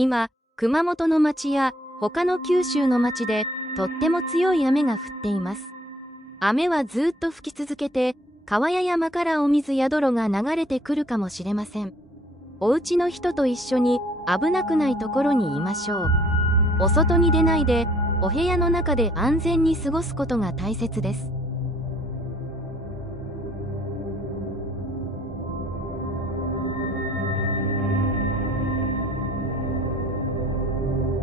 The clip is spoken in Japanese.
今、熊本の町や他の九州の町でとっても強い雨が降っています。雨はずっと降き続けて、川や山からお水や泥が流れてくるかもしれません。お家の人と一緒に危なくないところにいましょう。お外に出ないで、お部屋の中で安全に過ごすことが大切です。